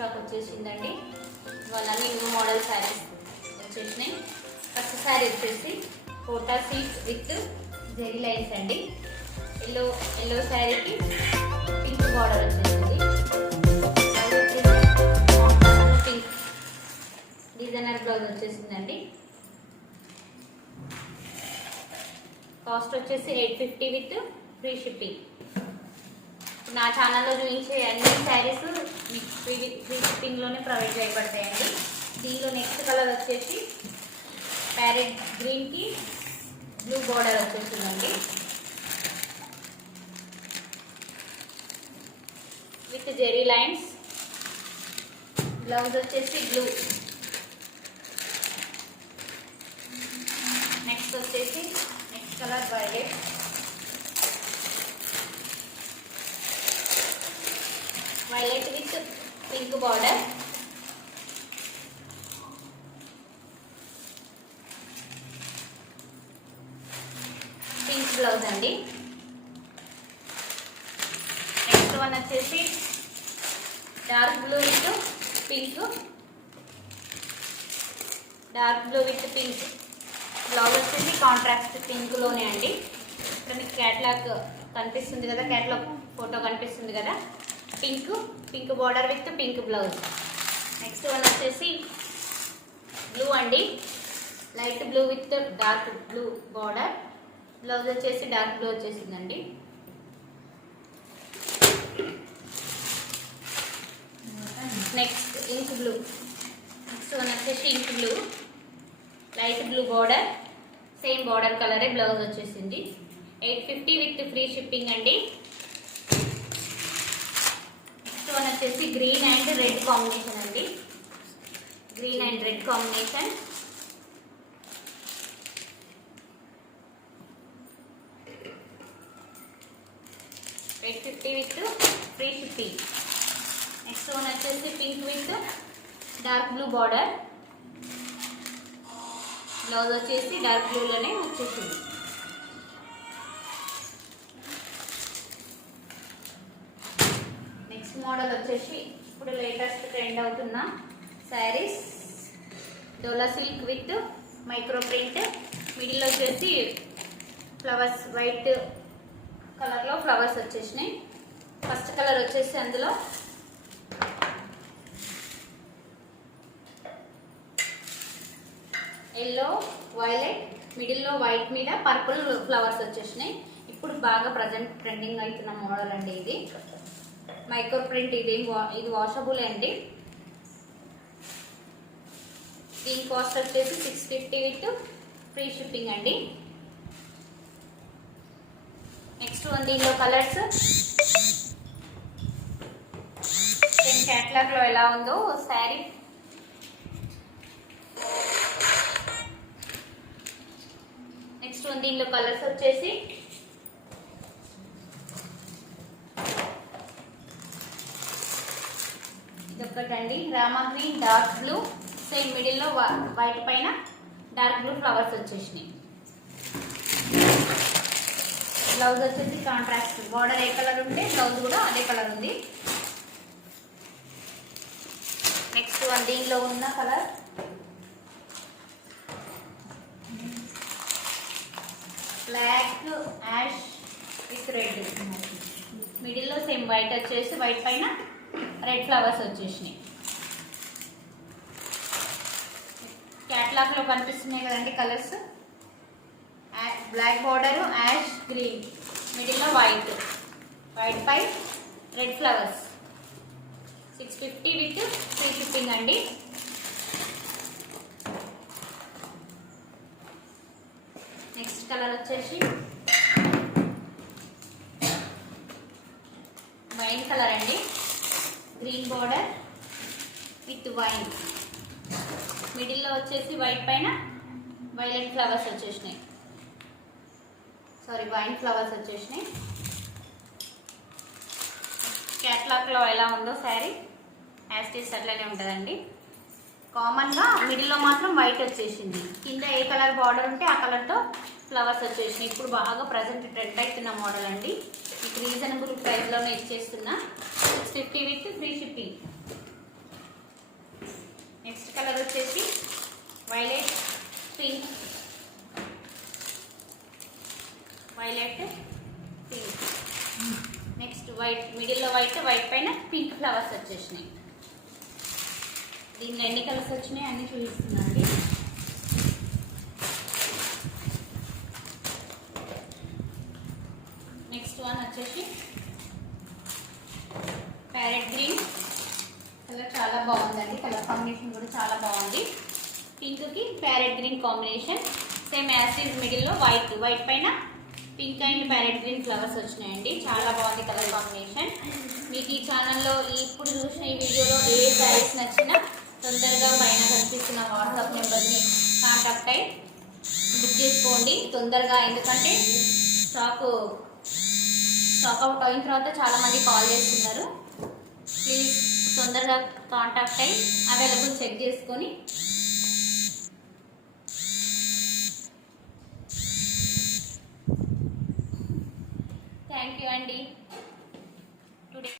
స్టాక్ వచ్చేసిందండి. ఇవాళ new model saris వచ్చేసినాయి. ఫస్ట్ శారీ వచ్చేసి కోటా సీట్స్ విత్ జెరీ లైన్స్ అండి. ఎల్లో శారీకి పింక్ బార్డర్ వచ్చేసింది. పింక్ డిజైనర్ బ్లౌజ్ వచ్చేసిందండి. కాస్ట్ వచ్చేసి 850 విత్ ఫ్రీ షిప్పింగ్. నా ఛానల్లో చూపించే అన్ని శారీస్ మీకు ఫ్రీ షిప్పింగ్లోనే ప్రొవైడ్ చేయబడతాయండి. దీనిలో నెక్స్ట్ కలర్ వచ్చేసి ప్యారెట్ గ్రీన్కి బ్లూ బార్డర్ వచ్చేసిందండి. With zari lines. బ్లౌజ్ వచ్చేసి బ్లూ. నెక్స్ట్ వచ్చేసి next colour violet. Violet with pink border. Pink blouse అండి. నెక్స్ట్ వన్ వచ్చేసి dark blue with pink. Dark blue with pink. Blouse వచ్చేసి కాంట్రాస్ట్ పింక్లోనే అండి. ఇక్కడ మీకు క్యాట్లాగ్ కనిపిస్తుంది కదా, క్యాట్లాగ్ ఫోటో కనిపిస్తుంది కదా. Pink border with pink blouse. Next one వచ్చేసి బ్లూ అండి. Light blue with dark blue border. Blouse వచ్చేసి డార్క్ బ్లూ వచ్చేసిందండి. Next ink blue. Next one వచ్చేసి ink blue. Light blue border. Same border కలరే blouse వచ్చేసింది. 850 with free shipping అండి. Next one వచ్చేసి green and red combination అండి. Green and red combination. $850 with free shipping. Next one వచ్చేసి pink with dark blue border. Blouse వచ్చేసి dark బ్లూలోనే వచ్చేసింది. Next model వచ్చేసి ఇప్పుడు లేటెస్ట్ ట్రెండ్ అవుతున్న saris Dola silk with micro print. Middle వచ్చేసి ఫ్లవర్స్ వైట్ కలర్లో ఫ్లవర్స్ వచ్చేసినాయి. ఫస్ట్ కలర్ వచ్చేసి అందులో ఎల్లో వైలెట్, మిడిల్లో వైట్ మీద పర్పుల్ ఫ్లవర్స్ వచ్చేసినాయి. ఇప్పుడు బాగా ప్రజెంట్ ట్రెండింగ్ అవుతున్న మోడల్ అండి ఇది. Micro print. ఇది వాషబుల్ అండి. దీని కాస్ట్ వచ్చేసి 650 విత్ ఫ్రీ షిప్పింగ్ అండి. నెక్స్ట్ వన్ దీనిలో కలర్స్ క్యాట్లాగ్ లో ఎలా ఉందో శారీ నెక్స్ట్ వన్ దీనిలో కలర్స్ వచ్చేసి ఇదొక్కటండి. Rama green, dark blue, same మిడిల్లో వైట్ పైన డార్క్ బ్లూ ఫ్లవర్స్ వచ్చేసినాయి. బ్లౌజ్ వచ్చేసి కాంట్రాస్ట్. బార్డర్ ఏ కలర్ ఉంటే బ్లౌజ్ కూడా అదే కలర్ ఉంది. నెక్స్ట్ వన్ దీనిలో ఉన్న colour black ash with red. మిడిల్లో సేమ్ వైట్ వచ్చేసి వైట్ పైన రెడ్ ఫ్లవర్స్ వచ్చేసినాయి. క్యాట్లాగ్ లో కనిపిస్తున్నాయి కదండి colours. Black border, ash green, మిడిల్లో వైట్ పై red flowers. 650 with free shipping అండి. నెక్స్ట్ కలర్ వచ్చేసి వైన్ కలర్ అండి. Green border with wine. మిడిల్లో వచ్చేసి వైట్ పైన వైలెట్ ఫ్లవర్స్ వచ్చేసినాయి. సారీ, వైన్ ఫ్లవర్స్ వచ్చేసినాయి. క్యాట్లాగ్లో ఎలా ఉందో శారీ యాస్టీస్ అట్లనే ఉంటుందండి. కామన్గా మిడిల్లో మాత్రం వైట్ వచ్చేసింది. కింద ఏ కలర్ బార్డర్ ఉంటే ఆ కలర్తో ఫ్లవర్స్ వచ్చేసినాయి. ఇప్పుడు బాగా ప్రజెంట్ ట్రెండ్ అవుతున్న మోడల్ అండి. మీకు రీజనబుల్ ప్రైస్లోనే ఇచ్చేస్తున్నా. 650 విత్ ఫ్రీ షిప్పింగ్. కలర్ వచ్చేసి violet pink, violet pink. Next white, మిడిల్లో వైట్, వైట్ పైన పింక్ ఫ్లవర్స్ వచ్చేసినాయి. దీనిలో ఎన్ని కలర్స్ వచ్చినాయి అన్ని చూపిస్తున్నాను అండి. నెక్స్ట్ వన్ వచ్చేసి ప్యారెట్ గ్రీన్ కలర్, చాలా బాగుందండి. కలర్ కాంబినేషన్ కూడా చాలా బాగుంది. పింక్కి ప్యారెట్ గ్రీన్ కాంబినేషన్, సేమ్ యాసిడ్ మిడిల్లో వైట్, వైట్ పైన pink and parrot green flowers వచ్చినాయండి. చాలా బాగుంది కలర్ కాంబినేషన్. మీకు ఈ ఛానల్లో ఇప్పుడు చూసిన ఈ వీడియోలో ఏ శారీస్ నచ్చినా తొందరగా పైన కనిపిస్తున్న వాట్సాప్ నెంబర్ని కాంటాక్ట్ అయ్యి బుక్ చేసుకోండి తొందరగా. ఎందుకంటే స్టాక్ అవుట్ అయిన తర్వాత చాలామంది కాల్ చేస్తున్నారు. ప్లీజ్ తొందరగా కాంటాక్ట్ అయ్యి అవైలబుల్ చెక్ చేసుకొని థ్యాంక్ యూ అండి.